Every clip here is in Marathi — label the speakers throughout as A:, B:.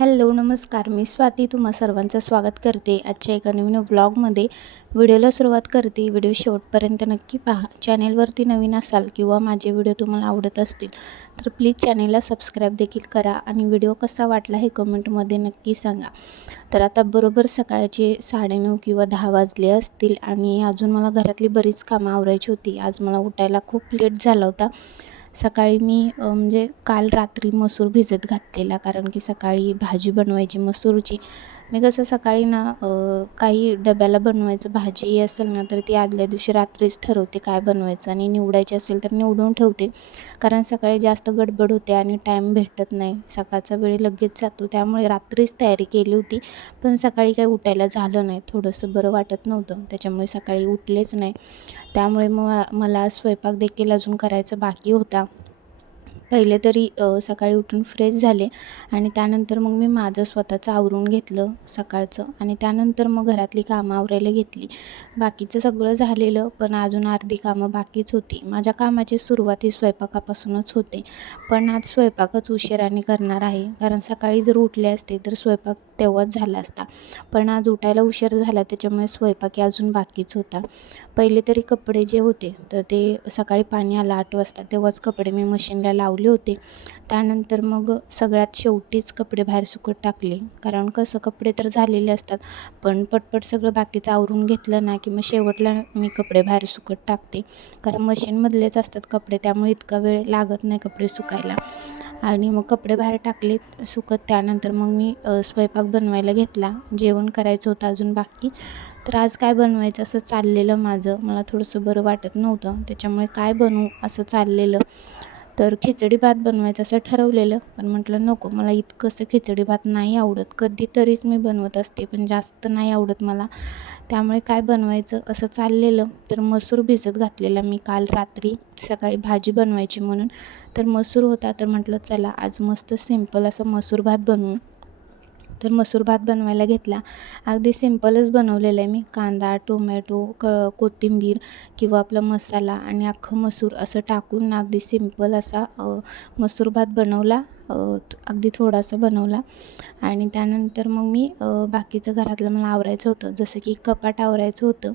A: हॅलो नमस्कार. मी स्वाती तुम्हा सर्वांचं स्वागत करते. आजच्या एका नवीन ब्लॉगमध्ये व्हिडिओला सुरुवात करते. व्हिडिओ शेवटपर्यंत नक्की पहा. चॅनेलवरती नवीन असाल किंवा माझे व्हिडिओ तुम्हाला आवडत असतील तर प्लीज चॅनेलला सबस्क्राईब देखील करा आणि व्हिडिओ कसा वाटला हे कमेंटमध्ये नक्की सांगा. तर आता बरोबर सकाळचे साडेनऊ किंवा दहा वाजले असतील आणि अजून मला घरातली बरीच कामं आवरायची होती. आज मला उठायला खूप लेट झाला होता. सकाळी मी म्हणजे काल रात्री मसूर भिजत घातलेला कारण की सकाळी भाजी बनवायची मसूरची. मी कसं सकाळी ना काही डब्याला बनवायचं भाजी असेल ना तर ती आदल्या दिवशी रात्रीच ठरवते काय बनवायचं आणि निवडायची असेल तर निवडून ठेवते. कारण सकाळी जास्त गडबड होते आणि टाईम भेटत नाही. सकाळचा वेळ लगेच जातो. त्यामुळे रात्रीच तयारी केली होती. पण सकाळी काही उठायला झालं नाही. थोडंसं बरं वाटत नव्हतं. त्याच्यामुळे सकाळी उठलेच नाही. त्यामुळे मग मला स्वयंपाक देखील अजून करायचा बाकी होता. पहिले तरी सकाळी उठून फ्रेश झाले आणि त्यानंतर मग मी माझं स्वतःचं आवरून घेतलं सकाळचं आणि त्यानंतर मग घरातली कामं आवरायला घेतली. बाकीचं सगळं झालेलं पण अजून अर्धी कामं बाकीच होती. माझ्या कामाची सुरुवात ही स्वयंपाकापासूनच होते. पण आज स्वयंपाकच उशिराने करणार आहे. कारण सकाळी जर उठले असते तर स्वयंपाक तेव्हाच झाला असता. पण आज उठायला उशीर झाला त्याच्यामुळे स्वयंपाकी अजून बाकीच होता. पहिले तरी कपडे जे होते तर ते सकाळी पाणी आलं आठ वाजता तेव्हाच कपडे मी मशीनला लावले. होते. त्यानंतर मग सगळ्यात शेवटीच कपडे बाहेर सुकत टाकले. कारण कसं कपडे तर झालेले असतात. पण पटपट सगळं बाकीचं आवरून घेतलं ना की मग शेवटला मी कपडे बाहेर सुकत टाकते. कारण मशीनमधलेच असतात कपडे त्यामुळे इतका वेळ लागत नाही कपडे सुकायला. आणि मग कपडे बाहेर टाकले सुकत त्यानंतर मग मी स्वयंपाक बनवायला घेतला. जेवण करायचं होतं अजून बाकी. तर आज काय बनवायचं असं चाललेलं माझं. मला थोडंसं बरं वाटत नव्हतं. त्याच्यामुळे काय बनवू असं चाललेलं. तर खिचडी भात बनवायचं असं ठरवलेलं पण म्हटलं नको मला इतकंसं खिचडी भात नाही आवडत. कधीतरीच मी बनवत असते पण जास्त नाही आवडत मला. त्यामुळे काय बनवायचं असं चाललेलं तर मसूर भिजत घातलेला मी काल रात्री. सकाळी भाजी बनवायची म्हणून. तर मसूर होता तर म्हटलं चला आज मस्त सिंपल असं मसूर भात बनवू. तर मसूर भात बनवायला घेतला. अगदी सिम्पलच बनवलेलं आहे मी. कांदा टोमॅटो क कोथिंबीर किंवा आपला मसाला आणि अख्खं मसूर असं टाकून अगदी सिंपल असा मसूर भात बनवला. अगदी थोडासा बनवला. आणि त्यानंतर मग मी बाकीचं घरातलं मला आवरायचं होतं. जसं की कपाट आवरायचं होतं.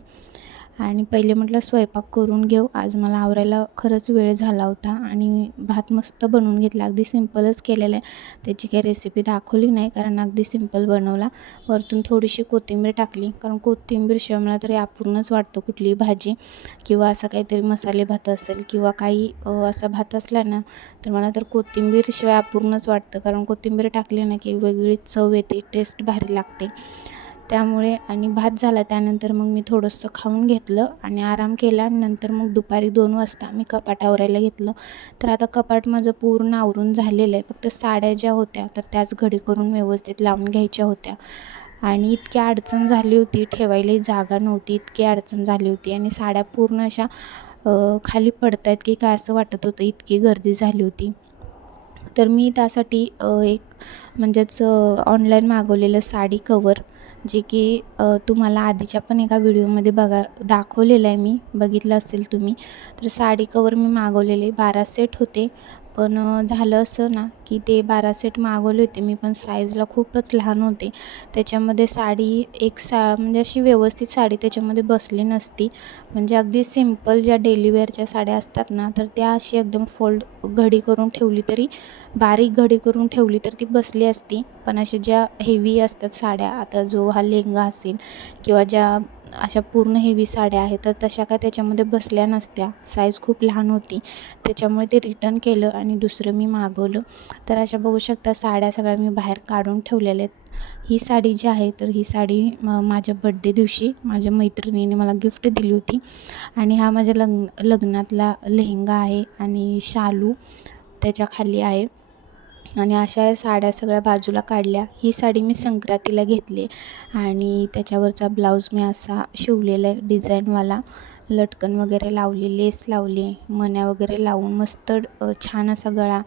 A: आणि पहिले म्हटलं स्वयंपाक करून घेऊ. आज मला आवरायला खरंच वेळ झाला होता आणि भात मस्त बनवून घेतला. अगदी सिम्पलच केलेलं आहे. त्याची काही रेसिपी दाखवली नाही कारण अगदी सिंपल बनवला. वरतून थोडीशी कोथिंबीर टाकली. कारण कोथिंबीरशिवाय मला तरी अपूर्णच वाटतो कुठलीही भाजी किंवा असं काहीतरी मसाले भात असेल किंवा काही असा भात असला ना तर मला तर कोथिंबीरशिवाय अपूर्णच वाटतं. कारण कोथिंबीर टाकली ना की वेगळीच चव येते टेस्ट भारी लागते. त्यामुळे आणि भात झाला त्यानंतर मग मी थोडंसं खाऊन घेतलं आणि आराम केला. नंतर मग दुपारी दोन वाजता मी कपाट आवरायला घेतलं. तर आता कपाट माझं पूर्ण आवरून झालेलं आहे. फक्त साड्या ज्या होत्या तर त्याच घडी करून व्यवस्थित लावून घ्यायच्या होत्या. आणि इतकी अडचण झाली होती ठेवायलाही जागा नव्हती इतकी अडचण झाली होती. आणि साड्या पूर्ण अशा खाली पडत आहेत की काय असं वाटत होतं इतकी गर्दी झाली होती. तर मी त्यासाठी एक म्हणजेच ऑनलाईन मागवलेलं साडी कवर जे की तुम्हाला आधीच्या पण एका व्हिडिओमध्ये बघा दाखवलेलं आहे मी बघितलं असेल तुम्ही. तर साडी कवर मी मागवलेले बारा सेट होते. पण झालं असं ना की ते बारा सेट मागवले होते मी पण साईजला खूपच लहान होते. त्याच्यामध्ये साडी एक सा म्हणजे अशी व्यवस्थित साडी त्याच्यामध्ये बसली नसती. म्हणजे अगदी सिंपल ज्या डेलीवेअरच्या साड्या असतात ना तर त्या अशी एकदम फोल्ड घडी करून ठेवली तरी बारीक घडी करून ठेवली तर ती बसली असती. पण अशा ज्या हेवी असतात साड्या आता जो हा लेंगा असेल किंवा ज्या अशा पूर्ण हेवी साड्या आहेत तर तशा काय त्याच्यामध्ये बसल्या नसत्या. साईज खूप लहान होती. त्याच्यामुळे ते रिटर्न केलं आणि दुसरं मी मागवलं. तर अशा बघू शकता साड्या सगळ्या मी बाहेर काढून ठेवलेल्या आहेत. ही साडी जी आहे तर ही साडी माझ्या बड्डे दिवशी माझ्या मैत्रिणीने मला गिफ्ट दिली होती. आणि हा माझ्या लग्न लग्नातला लेहंगा आहे आणि शालू त्याच्याखाली आहे. आणि अशा या साड्या सगळ्या बाजूला काढल्या. ही साडी मी संक्रांतीला घेतली आणि त्याच्यावरचा ब्लाऊज मी असा शिवलेला आहे डिझाईनवाला. लटकन वगैरे लावली लेस लावली मण्या वगैरे लावून मस्त छान असा गळा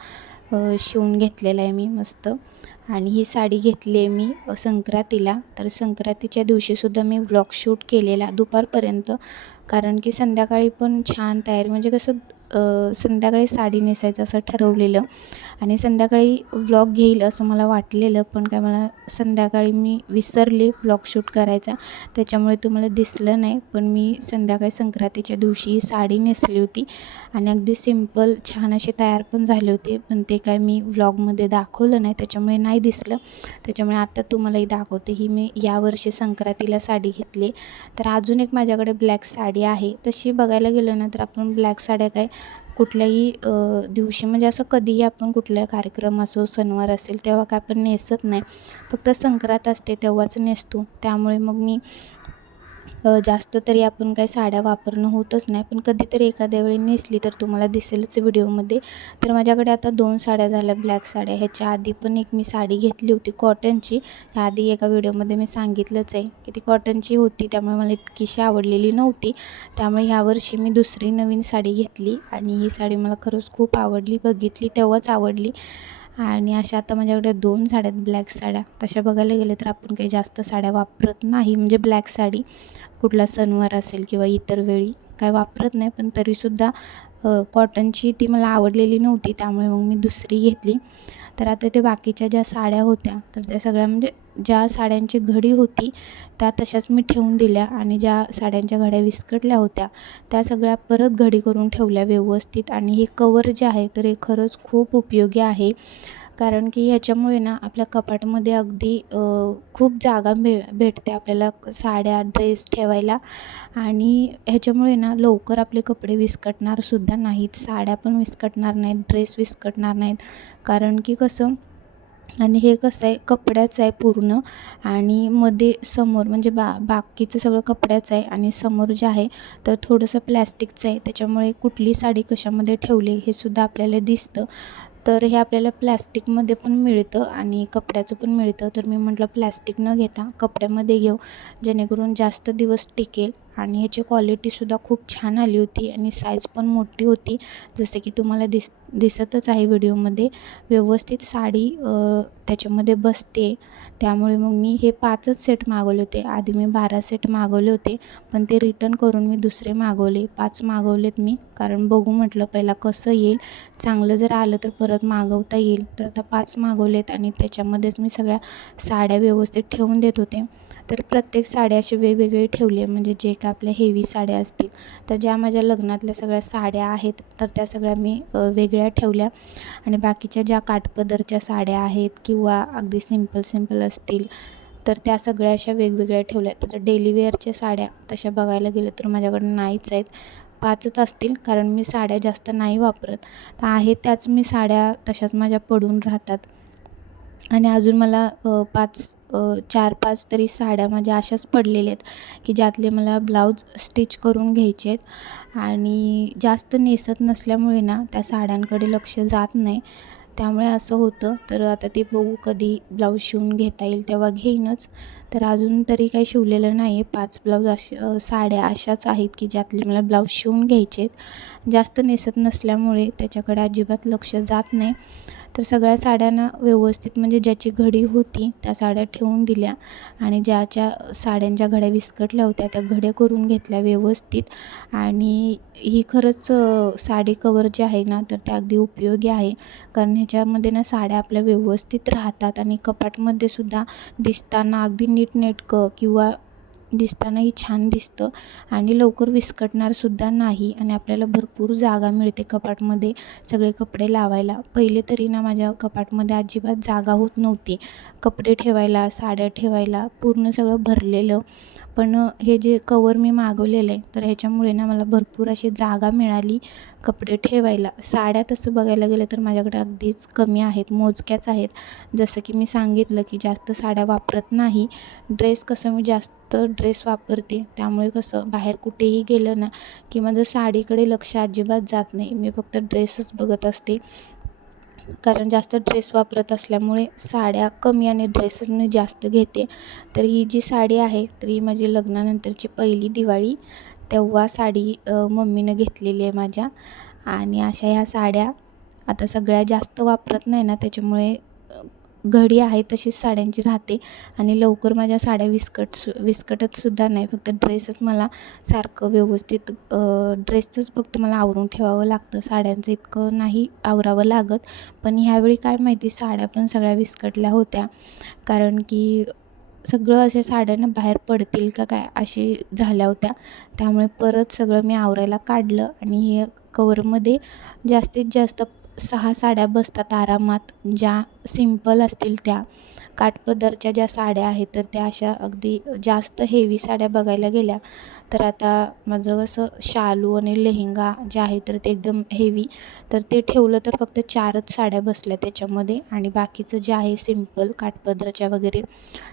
A: शिवून घेतलेला आहे मी मस्त. आणि ही साडी घेतली आहे मी संक्रांतीला. तर संक्रांतीच्या दिवशीसुद्धा मी ब्लॉग शूट केलेला दुपारपर्यंत. कारण की संध्याकाळी पण छान तयारी म्हणजे कसं संध्याकाळी साडी नेसायचं असं ठरवलेलं. आणि संध्याकाळी व्लॉग घेईल असं मला वाटलेलं पण काय मला संध्याकाळी मी विसरले ब्लॉग शूट करायचा. त्याच्यामुळे तुम्हाला दिसलं नाही पण मी संध्याकाळी संक्रांतीच्या दिवशी ही साडी नेसली होती. आणि अगदी सिंपल छान असे तयार पण झाले होते पण ते काय मी व्लॉगमध्ये दाखवलं नाही त्याच्यामुळे नाही दिसलं. त्याच्यामुळे आता तुम्हालाही दाखवते. ही मी यावर्षी संक्रांतीला साडी घेतली. तर अजून एक माझ्याकडे ब्लॅक साडी आहे. तशी बघायला गेलं ना तर आपण ब्लॅक साड्या काय कुठल्याही दिवशी म्हणजे असं कधीही आपण कुठला कार्यक्रम असो सणवार असेल तेव्हा काय आपण नेसत नाही. फक्त संक्रांत असते तेव्हाच नेसतो. त्यामुळे मग मी जास्त तरी आपण काही साड्या वापरणं होतच नाही. पण कधीतरी एखाद्या वेळी नेसली तर तुम्हाला दिसेलच व्हिडिओमध्ये. तर माझ्याकडे आता दोन साड्या झाल्या ब्लॅक साड्या. ह्याच्या आधी पण एक मी साडी घेतली होती कॉटनची. आधी एका व्हिडिओमध्ये मी सांगितलंच आहे की ती कॉटनची होती त्यामुळे मला इतकीशी आवडलेली नव्हती. त्यामुळे ह्यावर्षी मी दुसरी नवीन साडी घेतली आणि ही साडी मला खरंच खूप आवडली बघितली तेव्हाच आवडली. आणि अशा आता माझ्याकडे दोन साड्या आहेत ब्लॅक साड्या. तशा बघायला गेले तर आपण काही जास्त साड्या वापरत नाही. म्हणजे ब्लॅक साडी कुठला सणवार असेल किंवा इतर वेळी काय वापरत नाही पण तरीसुद्धा कॉटनची ती मला आवडलेली नव्हती त्यामुळे मग मी दुसरी घेतली. तर आता ते बाकीच्या ज्या साड्या होत्या तर त्या सगळ्या म्हणजे ज्या साड्यांची घडी होती त्या तशाच मी ठेवून दिल्या आणि ज्या साड्यांच्या घड्या विस्कटल्या होत्या त्या सगळ्या परत घडी करून ठेवल्या व्यवस्थित. आणि हे कवर जे आहे तर हे खरंच खूप उपयोगी आहे. कारण की ह्याच्यामुळे ना आपल्या कपाटमध्ये अगदी खूप जागा मिळ भेटते आपल्याला साड्या ड्रेस ठेवायला. आणि ह्याच्यामुळे ना लवकर आपले कपडे विस्कटणारसुद्धा नाहीत साड्या पण विस्कटणार नाहीत ड्रेस विस्कटणार नाहीत. कारण की कसं आणि हे कसं आहे कपड्याचं आहे पूर्ण. आणि मध्ये समोर म्हणजे बा बाकीचं सगळं कपड्याचं आहे आणि समोर जे आहे तर थोडंसं प्लॅस्टिकचं आहे. त्याच्यामुळे कुठली साडी कशामध्ये ठेवली हे सुद्धा आपल्याला दिसतं. तर हे आपल्याला प्लॅस्टिकमध्ये पण मिळतं आणि कपड्याचं पण मिळतं. तर मी म्हटलं प्लॅस्टिक न घेता कपड्यामध्ये घेऊ जेणेकरून जास्त दिवस टिकेल. आणि ह्याची क्वालिटीसुद्धा खूप छान आली होती आणि साईज पण मोठी होती. जसे की तुम्हाला दिस दिसतच आहे व्हिडिओमध्ये. व्यवस्थित साडी त्याच्यामध्ये बसते. त्यामुळे मग मी हे पाचच सेट मागवले होते. आधी मी बारा सेट मागवले होते पण ते रिटर्न करून मी दुसरे मागवले. पाच मागवलेत मी कारण बघू म्हटलं पहिला कसं येईल. चांगलं जर आलं तर परत मागवता येईल. तर आता पाच मागवलेत आणि त्याच्यामध्येच मी सगळ्या साड्या व्यवस्थित ठेवून देत होते. तर प्रत्येक साड्या अशी वेगवेगळी ठेवली आहे. म्हणजे जे काय आपल्या हेवी साड्या असतील तर ज्या माझ्या लग्नातल्या सगळ्या साड्या आहेत तर त्या सगळ्या मी वेगळ्या ठेवल्या. आणि बाकीच्या ज्या काठपदरच्या साड्या आहेत किंवा अगदी सिंपल सिंपल असतील तर त्या सगळ्या अशा वेगवेगळ्या ठेवल्या तर डेली वेअरच्या साड्या तशा बघायला गेलं तर माझ्याकडे नाहीच आहेत. पाचच असतील कारण मी साड्या जास्त नाही वापरत. तर आहेत त्याच मी साड्या तशाच माझ्या पडून राहतात. आणि अजून मला पाच चार पाच तरी साड्या माझ्या अशाच पडलेल्या आहेत की ज्यातले मला ब्लाऊज स्टिच करून घ्यायचे आहेत. आणि जास्त नेसत नसल्यामुळे ना त्या साड्यांकडे लक्ष जात नाही. त्यामुळे असं होतं. तर आता ते बघू कधी ब्लाऊज शिवून घेता येईल तेव्हा घेईनच. तर अजून तरी काही शिवलेलं नाही आहे पाच ब्लाऊज अशा साड्या अशाच आहेत की ज्यातले मला ब्लाऊज शिवून घ्यायचे आहेत. जास्त नेसत नसल्यामुळे त्याच्याकडे अजिबात लक्ष जात नाही. तर सगळ्या साड्यांना व्यवस्थित म्हणजे ज्याची घडी होती त्या साड्या ठेवून दिल्या आणि ज्याच्या साड्यांच्या घड्या विस्कटल्या होत्या त्या घड्या करून घेतल्या व्यवस्थित. आणि ही खरंच साडी कवर जे आहे ना तर ते अगदी उपयोगी आहे. कारण ह्याच्यामध्ये ना साड्या आपल्या व्यवस्थित राहतात आणि कपाटमध्ये सुद्धा दिसताना अगदी नीटनेटकं किंवा दिसतानाही छान दिसतं आणि लवकर विस्कटणारसुद्धा नाही आणि आपल्याला भरपूर जागा मिळते कपाटमध्ये सगळे कपडे लावायला. पहिले तरी ना माझ्या कपाटमध्ये अजिबात जागा होत नव्हती. कपडे ठेवायला साड्या ठेवायला पूर्ण सगळं भरलेलं. पण हे जे कवर मी मागवलेलं आहे तर ह्याच्यामुळे ना मला भरपूर अशी जागा मिळाली कपडे ठेवायला. साड्या तसं बघायला गेलं तर माझ्याकडे अगदीच कमी आहेत मोजक्याच आहेत. जसं की मी सांगितलं की जास्त साड्या वापरत नाही. ड्रेस कसं मी जास्त ड्रेस वापरते. त्यामुळे कसं बाहेर कुठेही गेलं ना की माझं साडीकडे लक्ष अजिबात जात नाही मी फक्त ड्रेसच बघत असते. कारण जास्त ड्रेस वापरत असल्यामुळे साड्या कमी आणि ड्रेसेस मी जास्त घेते. तर ही जी साडी आहे तर ही माझी लग्नानंतरची पहिली दिवाळी तेव्हा साडी मम्मीनं घेतलेली आहे माझ्या. आणि अशा ह्या साड्या आता सगळ्या जास्त वापरत नाही ना त्याच्यामुळे घडी आहे तशीच साड्यांची राहते. आणि लवकर माझ्या साड्या विस्कट सु विस्कटतसुद्धा नाही. फक्त ड्रेसच मला सारखं व्यवस्थित ड्रेसचंच फक्त मला आवरून ठेवावं लागतं. साड्यांचं इतकं नाही आवरावं लागत. पण ह्यावेळी काय माहिती साड्या पण सगळ्या विस्कटल्या होत्या. कारण की सगळं अशा साड्यांना बाहेर पडतील का काय अशी झाल्या होत्या. त्यामुळे परत सगळं मी आवरायला काढलं. आणि हे कवरमध्ये जास्तीत जास्त सहा साड्या बसतात आरामात ज्या सिंपल असतील त्या. काठपदरच्या ज्या साड्या आहेत तर त्या अशा अगदी जास्त हेवी साड्या बघायला गेल्या तर आता माझं कसं शालू आणि लेहेंगा जे आहे तर ते एकदम हेवी तर ते ठेवलं तर फक्त चारच साड्या बसल्या त्याच्यामध्ये. आणि बाकीचं जे आहे सिंपल काठपदराच्या वगैरे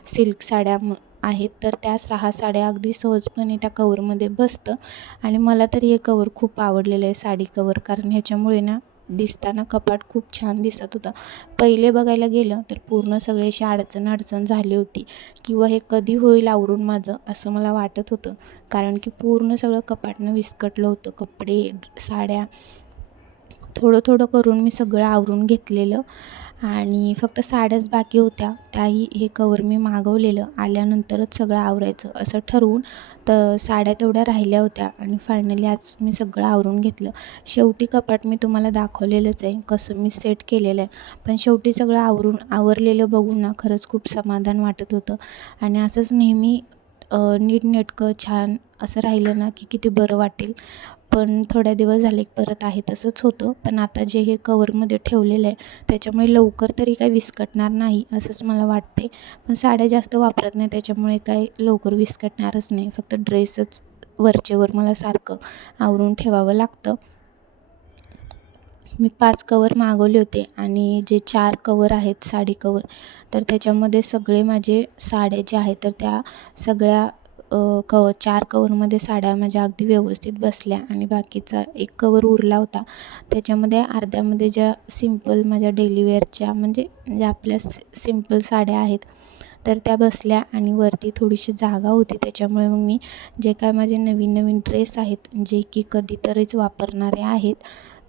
A: सिल्क साड्या आहेत तर त्या सहा साड्या अगदी सहजपणे त्या कवरमध्ये बसतं. आणि मला तर हे कवर खूप आवडलेलं आहे साडी कवर कारण ह्याच्यामुळे ना दिसताना कपाट खूप छान दिसत होतं. पहिले बघायला गेलं तर पूर्ण सगळे अशी अडचण अडचण झाली होती किंवा हे कधी होईल आवरून माझं असं मला वाटत होतं. कारण की पूर्ण सगळं कपाटनं विस्कटलं होतं. कपडे साड्या थोडं थोडं करून मी सगळं आवरून घेतलेलं. आणि फक्त साड्याच बाकी होत्या. त्याही हे कवर मी मागवलेलं. आल्यानंतरच सगळं आवरायचं असं ठरवून तर साड्या तेवढ्या राहिल्या होत्या आणि फायनली आज मी सगळं आवरून घेतलं. शेवटी कपाट मी तुम्हाला दाखवलेलंच आहे. कसं मी सेट केलेलं आहे. पण शेवटी सगळं आवरून आवरलेलं बघून ना खरंच खूप समाधान वाटत होतं. आणि असंच नेहमी नीटनेटकं छान असं राहिलं ना की किती बरं वाटेल. पण थोड्या दिवस झाले परत आहे तसंच होतं. पण आता जे हे कवरमध्ये ठेवलेलं आहे त्याच्यामुळे लवकर तरी काही विस्कटणार नाही असंच मला वाटते पण साड्या जास्त वापरत नाही त्याच्यामुळे काही लवकर विस्कटणारच नाही. फक्त ड्रेसच वरचेवर मला सारखं आवरून ठेवावं लागतं. मी पाच कवर मागवले होते आणि जे चार कवर आहेत साडी कवर तर त्याच्यामध्ये सगळे माझे साड्या ज्या आहेत तर त्या सगळ्या कव चार कवरमध्ये साड्या माझ्या अगदी व्यवस्थित बसल्या आणि बाकीचा एक कवर उरला होता. त्याच्यामध्ये अर्ध्यामध्ये ज्या सिंपल माझ्या डेलीवेअरच्या म्हणजे ज्या आपल्या सिंपल साड्या आहेत तर त्या बसल्या आणि वरती थोडीशी जागा होती. त्याच्यामुळे मग मी जे काय माझे नवीन नवीन ड्रेस आहेत जे की कधीतरीच वापरणारे आहेत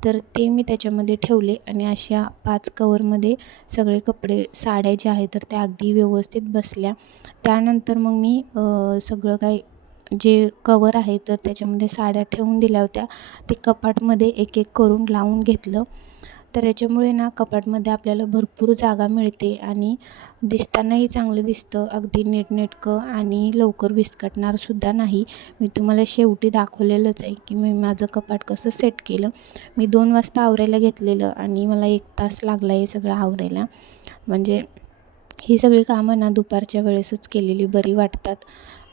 A: तर ते मी त्याच्यामध्ये ठेवले आणि अशा पाच कवरमध्ये सगळे कपडे साड्या ज्या आहेत. तर त्या अगदी व्यवस्थित बसल्या. त्यानंतर मग मी सगळं काही जे कवर आहे तर त्याच्यामध्ये साड्या ठेवून दिल्या होत्या. ते कपाटमध्ये एक एक करून लावून घेतलं. तर याच्यामुळे ना कपाटमध्ये आपल्याला भरपूर जागा मिळते आणि दिसतानाही चांगलं दिसतं. अगदी नीटनेटकं आणि लवकर विस्कटणारसुद्धा नाही. मी तुम्हाला शेवटी दाखवलेलंच आहे की मी माझं कपाट कसं सेट केलं. मी दोन वाजता आवरायला घेतलेलं आणि मला एक तास लागला हे सगळं आवरायला. म्हणजे ही सगळी कामं ना दुपारच्या वेळेसच केलेली बरी वाटतात.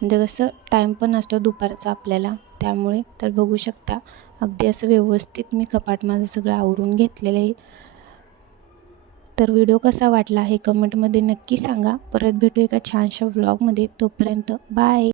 A: म्हणजे कसं टाईम पण असतो दुपारचा आपल्याला. त्यामुळे तर बघू शकता. अगदी असं व्यवस्थित मी कपाट माझं सगळं आवरून घेतलेलं आहे. तर व्हिडिओ कसा वाटला हे कमेंटमध्ये नक्की सांगा. परत भेटू एका छानशा व्लॉगमध्ये तोपर्यंत बाय